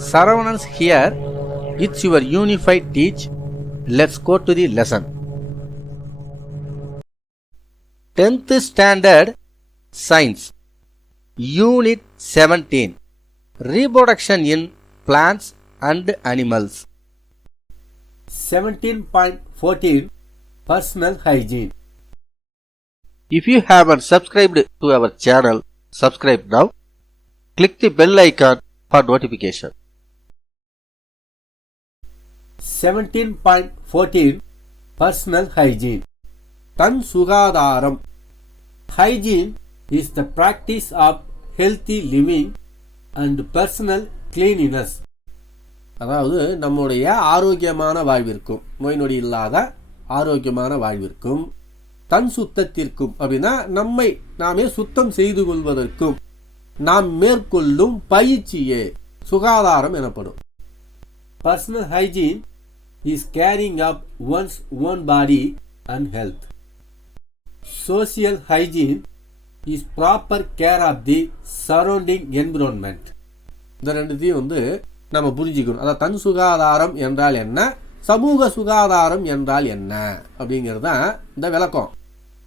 Saravanans here. It's your unified teach. Let's go to the lesson. 10th Standard Science Unit 17 Reproduction in Plants and Animals 17.14 Personal Hygiene. If you haven't subscribed to our channel, subscribe now. Click the bell icon for notification. Seventeen point fourteen personal hygiene தன் சுகாதாரம் hygiene is the practice of healthy living and personal cleanliness அதாவது நம்முடைய ஆரோக்கியமான வாழ்விற்கும் நோய் நொடி இல்லாத ஆரோக்கியமான வாழ்விற்கும் தன் சுத்தத்திற்கும் அப்படின்னா நம்மை நாமே சுத்தம் செய்து கொள்வதற்கும் நாம் மேற்கொள்ளும் பயிற்சியே சுகாதாரம் எனப்படும். Personal hygiene is caring up one's own body and health. Social hygiene is proper care of the surrounding environment. இந்த ரெண்டுத்தையும் வந்து நம்ம புரிஞ்சுக்கணும். அதாவது தன் சுகாதாரம் என்றால் என்ன? சமூக சுகாதாரம் என்றால் என்ன? அப்படிங்கிறது தான் இந்த விளக்கம்.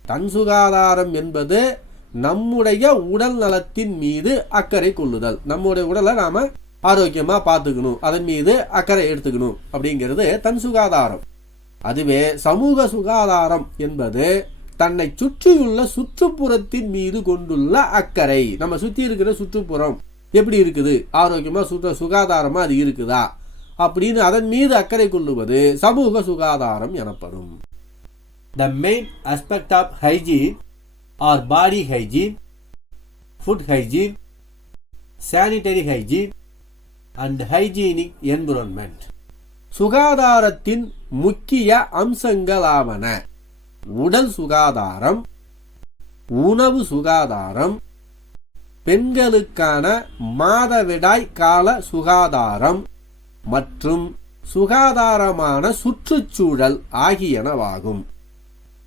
தன் சுகாதாரம் என்பது நம்முடைய உடல் நலத்தின் மீது அக்கறை கொள்ளுதல். நம்முடைய உடலை நாம ஆரோக்கியமாக பார்த்துக்கணும். அதன் மீது அக்கறை எடுத்துக்கணும். அப்படிங்கிறது தன் சுகாதாரம். அதுவே சமூக சுகாதாரம் என்பது தன்னை சுற்றியுள்ள சுற்றுப்புறத்தின் மீது கொண்டுள்ள அக்கறை. நம்ம சுற்றி இருக்கிற சுற்றுப்புறம் எப்படி இருக்குது? ஆரோக்கியமாக சுத்த சுகாதாரமாக அது இருக்குதா? அப்படின்னு அதன் மீது அக்கறை கொள்ளுவது சமூக சுகாதாரம் எனப்படும். The main aspect of hygiene are body hygiene food hygiene sanitary hygiene and hygienic environment சுகாதாரத்தின் முக்கிய அம்சங்களாவன. உடல் சுகாதாரம் உணவு சுகாதாரம் பெண்களுக்கான மாதவிடாய் கால சுகாதாரம் மற்றும் சுகாதாரமான சுற்றுச்சூழல் ஆகியனவாகும்.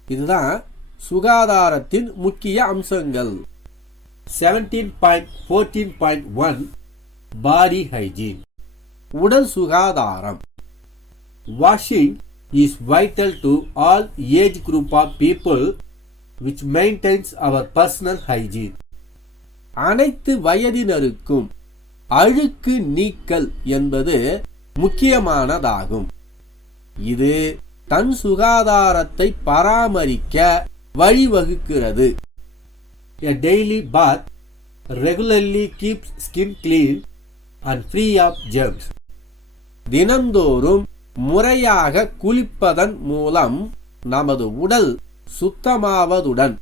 இதுதான் சுகாதாரத்தின் முக்கிய அம்சங்கள். 17.14.1 பாடி ஹைஜீன். உடல் சுகாதாரம். Washing is vital to all age group of people which maintains our personal hygiene அனைத்து வயதினருக்கும் அழுக்கு நீக்கல் என்பது முக்கியமானதாகும். இது தன் சுகாதாரத்தை பராமரிக்க வழிவகுக்கிறது. A daily bath regularly keeps skin clean and free of germs தினந்தோறும் முறையாக குளிப்பதன் மூலம் நமது உடல் சுத்தமாவதுடன்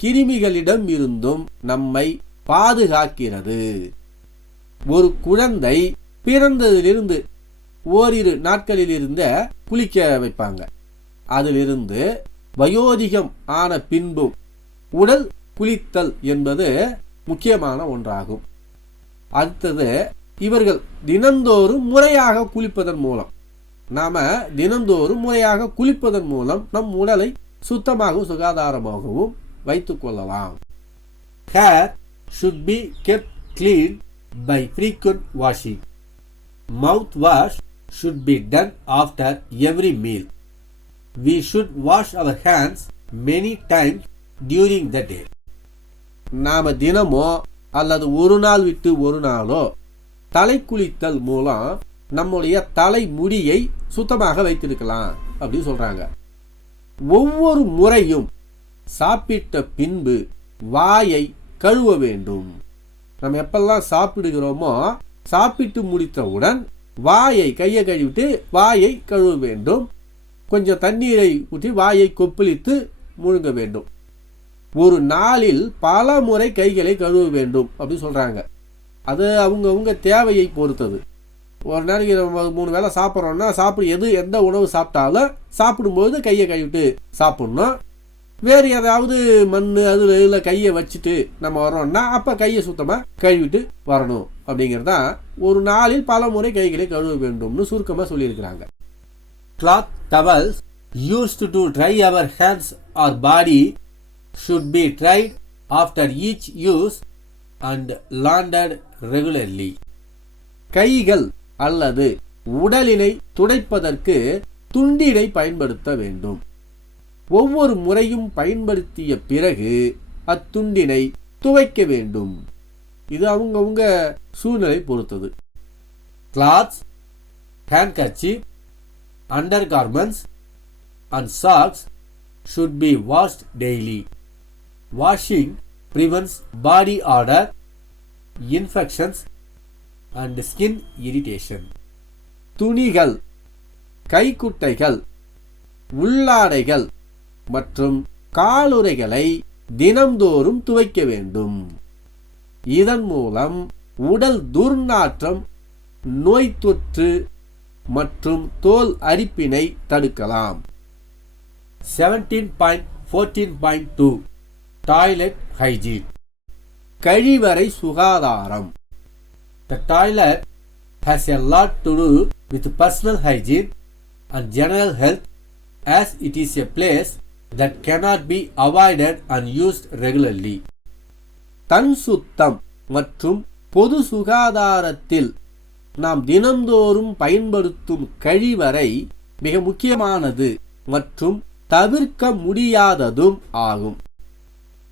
கிருமிகளிடம் இருந்தும் நம்மை பாதுகாக்கிறது. ஒரு குழந்தை பிறந்ததிலிருந்து ஓரிரு நாட்களிலிருந்த குளிக்க வைப்பாங்க. அதிலிருந்து வயோதிகம் ஆன பின்பும் உடல் குளித்தல் என்பது முக்கியமான ஒன்றாகும். அடுத்தது இவர்கள் தினந்தோறும் முறையாக குளிப்பதன் மூலம். நாம தினந்தோறும் முறையாக குளிப்பதன் மூலம் நம் உடலை சுத்தமாகவும் சுகாதாரமாகவும் வைத்துக் கொள்ளலாம். Hair should be kept clean by frequent washing mouth wash should be done after every meal we should wash our hands many times during the day நாம தினமோ அல்லது ஒரு நாள் விட்டு ஒரு நாளோ தலை குளித்தல் மூலம் நம்முடைய தலை முடியை சுத்தமாக வைத்திருக்கலாம் அப்படின்னு சொல்கிறாங்க ஒவ்வொரு முறையும் சாப்பிட்ட பின்பு வாயை கழுவ வேண்டும். நம்ம எப்பெல்லாம் சாப்பிடுகிறோமோ சாப்பிட்டு முடித்தவுடன் வாயை கையை கழுவிட்டு வாயை கழுவ வேண்டும். கொஞ்சம் தண்ணீரை ஊற்றி வாயை கொப்பளித்து முழுங்க வேண்டும். ஒரு நாளில் பல முறை கைகளை கழுவ வேண்டும் அப்படின்னு சொல்கிறாங்க அது அவங்கவுங்க தேவையை பொறுத்தது. ஒரு நாளைக்கு நம்ம மூணு வேளை சாப்பிட்றோன்னா சாப்பிடு எது எந்த உணவு சாப்பிட்டாலும் சாப்பிடும்போது கையை கழுவிட்டு சாப்பிட்ணும். வேறு ஏதாவது மண் அதில் இதில் கையை வச்சுட்டு நம்ம வரோம்னா அப்போ கையை சுத்தமாக கழுவிட்டு வரணும். அப்படிங்கிறது தான் ஒரு நாளில் பல முறை கைகளை கழுவ வேண்டும்னு சுருக்கமாக சொல்லியிருக்கிறாங்க. Cloth towels used to dry our hands or body should be dried after each use and laundered regularly கைகள் அல்லது உடலினை துடைப்பதற்கு துண்டினை பயன்படுத்த வேண்டும். ஒவ்வொரு முறையும் பயன்படுத்திய பிறகு அத்துண்டினை துவைக்க வேண்டும். இது அவங்கவுங்க சூழ்நிலை பொறுத்தது. Clothes under garments and socks should be washed daily. Washing prevents body odor infections and skin irritation துணிகள் கைக்குட்டைகள் உள்ளாடைகள் மற்றும் காலுறைகளை தினம்தோறும் துவைக்க வேண்டும். இதன் மூலம் உடல் துர்நாற்றம் நோய் தொற்று மற்றும் தோல் அரிப்பினை தடுக்கலாம். Seventeen point fourteen point two toilet hygiene கழிவறை சுகாதாரம் the toilet has a lot to do with personal hygiene and general health as it is a place that cannot be avoided and used regularly. தன் சுத்தம் மற்றும் பொது சுகாதாரத்தில் நாம் தினந்தோறும் பயன்படுத்தும் கழிவறை மிக முக்கியமானது மற்றும் தவிர்க்க முடியாததும் ஆகும்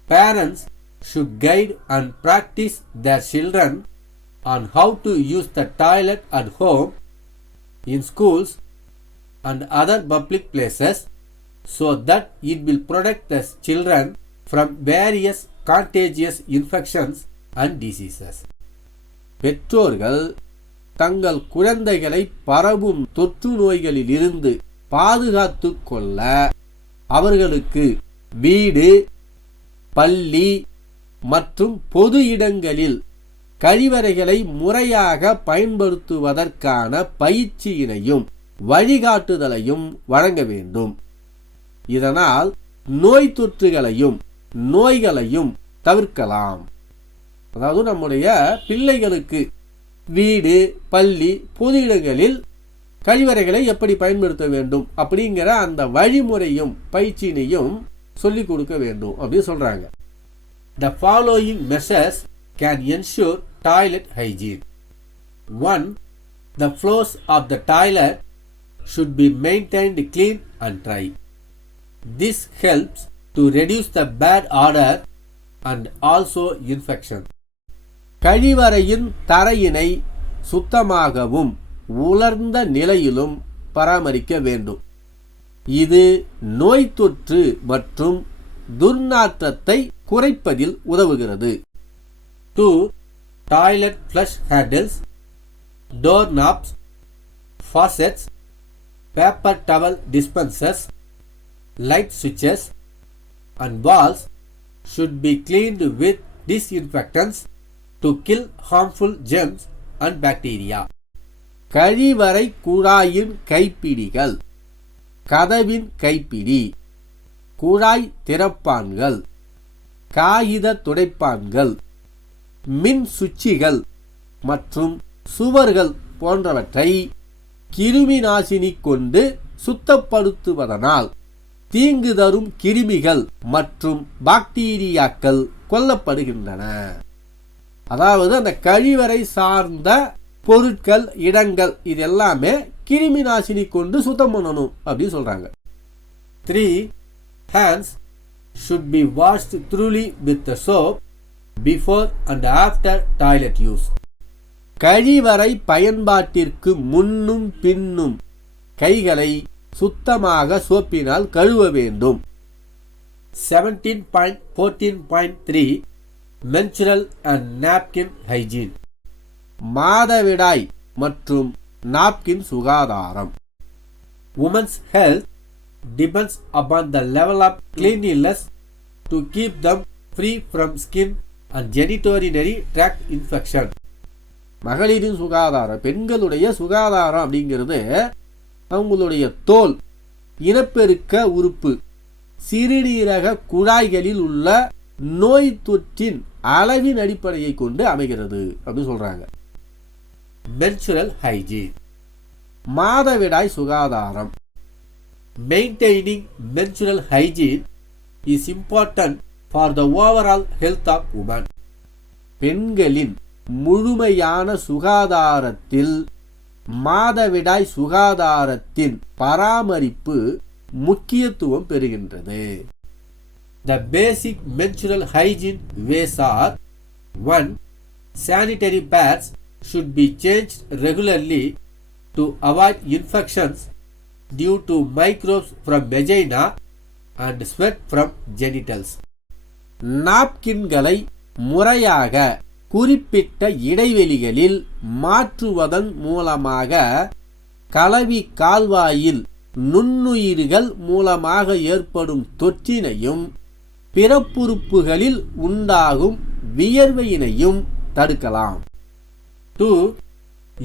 Parents should guide and practice their children on how to use the toilet at home, in schools, and other public places so that it will protect the children from various contagious infections and diseases. பெற்றோர்கள் தங்கள் குழந்தைகளை பரவும் தொற்று நோய்களில் இருந்து பாதுகாத்து கொள்ள அவர்களுக்கு வீடு பள்ளி மற்றும் பொது இடங்களில் கழிவறைகளை முறையாக பயன்படுத்துவதற்கான பயிற்சியினையும் வழிகாட்டுதலையும் வழங்க வேண்டும். இதனால் நோய் தொற்றுகளையும் நோய்களையும் தவிர்க்கலாம். அதாவது நம்முடைய பிள்ளைகளுக்கு வீடு பள்ளி பொது இடங்களில் கழிவறைகளை எப்படி பயன்படுத்த வேண்டும் அப்படிங்கிற அந்த வழிமுறையும் பயிற்சியினையும் சொல்லிக் கொடுக்க வேண்டும் அப்படின்னு சொல்றாங்க. The following measures can ensure toilet hygiene one the floors of the toilet should be maintained clean and dry. This helps to reduce the bad odor and also infection. கழிவறையின் தரையினை சுத்தமாகவும் உலர்ந்த நிலையிலும் பராமரிக்க வேண்டும் இது நோய் தொற்று மற்றும் துர்நாற்றத்தை குறைப்பதில் உதவுகிறது two toilet flush handles door knobs faucets paper towel dispensers light சுவிட்சஸ் and balls should be cleaned with disinfectants to kill harmful germs and bacteria. கழிவறை குழாயின் கைப்பிடிகள் கதவின் கைப்பிடி குழாய் திறப்பான்கள் காகித துடைப்பான்கள் மின் சுச்சிகள் மற்றும் சுவர்கள் போன்றவற்றை கிருமி நாசினி கொண்டு சுத்தப்படுத்துவதனால் தீங்கு தரும் கிருமிகள் மற்றும் பாக்டீரியாக்கள் கொல்லப்படுகின்றன. அதாவது அந்த கழிவறை சார்ந்த பொருட்கள் இடங்கள் இது எல்லாமே கிருமி நாசினி கொண்டு சுத்தம் பண்ணணும் அப்படின்னு சொல்றாங்க. Three hands should be thoroughly with with soap before and after toilet use கழிவறை பயன்பாட்டிற்கு முன்னும் பின்னும் கைகளை சுத்தமாக சோப்பினால் கழுவ வேண்டும். Seventeen point fourteen point three menstrual and napkin hygiene மாதவிடாய் மற்றும் நாப்கின் சுகாதாரம். Women's health depends upon the level of cleanliness to keep them free from skin and genitourinary tract infection மகளிரின் சுகாதாரம் பெண்களுடைய சுகாதாரம் அப்படிங்கிறது அவங்களுடைய தோல் இனப்பெருக்க உறுப்பு சிறுநீரக குழாய்களில் உள்ள நோய் தொற்றின் அளவின் அடிப்படையை கொண்டு அமைகிறது அப்படின்னு சொல்றாங்க. மென்சுரல் ஹைஜீன் மாதவிடாய் சுகாதாரம். Maintaining menstrual hygiene is important for the overall health of women பெண்களின் முழுமையான சுகாதாரத்தில் மாதவிடாய் சுகாதாரத்தின் பராமரிப்பு முக்கியத்துவம் பெறுகின்றது. The basic menstrual hygiene ways are one sanitary pads should be changed regularly to avoid infections. Due to microbes from vagina and sweat from genitals. நாப்கின்களை முறையாக குறிப்பிட்ட இடைவெளிகளில் மாற்றுவதன் மூலமாக கலவி கால்வாயில் நுண்ணுயிர்கள் மூலமாக ஏற்படும் தொற்றினையும் பிறப்புறுப்புகளில் உண்டாகும் வியர்வையினையும் தடுக்கலாம் two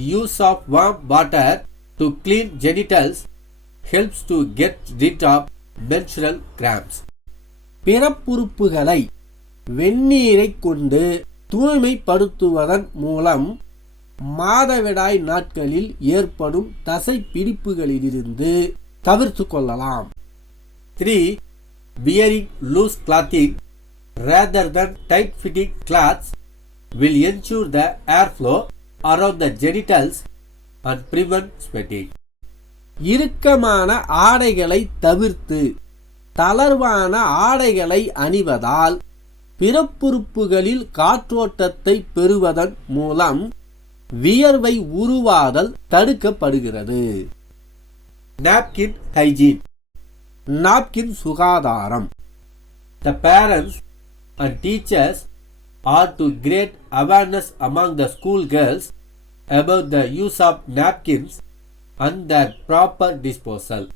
use of warm water to clean genitals helps to get rid of menstrual cramps பிறப்புறுப்புகளை வெந்நீரை கொண்டு தூய்மைப்படுத்துவதன் மூலம் மாதவிடாய் நாட்களில் ஏற்படும் தசை பிடிப்புகளிலிருந்து தவிர்த்து கொள்ளலாம் three bearing loose clothing rather than tight fitting clothes will the air flow around the genitals and prevent sweating. இறுக்கமான ஆடைகளை தவிர்த்து தளர்வான ஆடைகளை அணிவதால் பிறப்புறுப்புகளில் காற்றோட்டத்தை பெறுவதன் மூலம் வியர்வை உருவாதல் தடுக்கப்படுகிறது. நாப்கின் ஹைஜீன் நாப்கின் சுகாதாரம். The parents and teachers are to create awareness among the school girls about the use of napkins and their proper disposal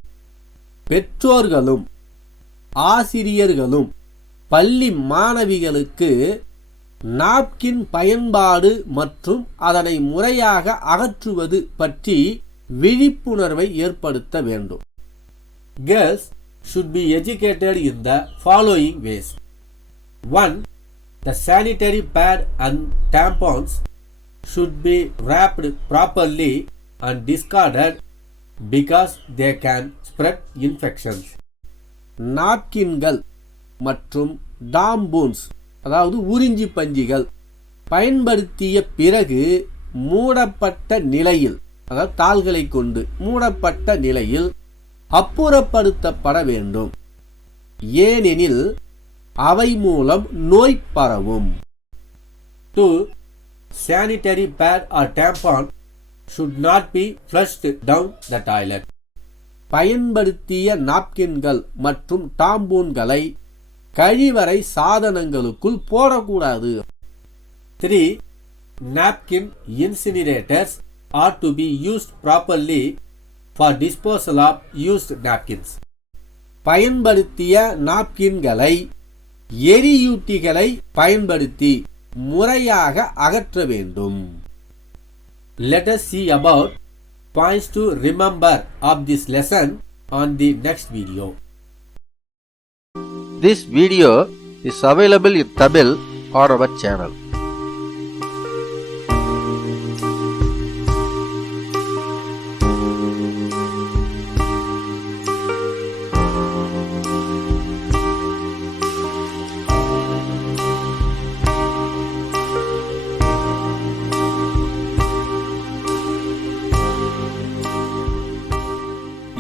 பெற்றோர்களும் ஆசிரியர்களும் பள்ளி மாணவிகளுக்கு நாப்கின் பயன்பாடு மற்றும் அதனை முறையாக அகற்றுவது பற்றி விழிப்புணர்வை ஏற்படுத்த வேண்டும் girls should be educated in the following ways one the sanitary pad and tampons should be wrapped properly and discarded because they can spread infections. நாப்கின்கள் மற்றும் டாம்பூன்ஸ் அதாவது உறிஞ்சி பஞ்சிகள் பயன்படுத்திய பிறகு மூடப்பட்ட நிலையில் அதாவது தாள்களை கொண்டு மூடப்பட்ட நிலையில் அப்புறப்படுத்தப்பட வேண்டும் ஏனெனில் அவை மூலம் நோய் பரவும் two sanitary pad or tampon should not be flushed down the toilet பயன்படுத்திய நாப்கின்கள் மற்றும் டாம்பூன்களை கழிவறை சாதனங்களுக்குள் போடக்கூடாது three napkin incinerators are to be used properly for disposal of used napkins பயன்படுத்திய நாப்கின்களை எரியூட்டிகளை பயன்படுத்தி முறையாக அகற்ற வேண்டும் Let us see about points to remember of this lesson on the next video. This video is available in Tamil on our channel.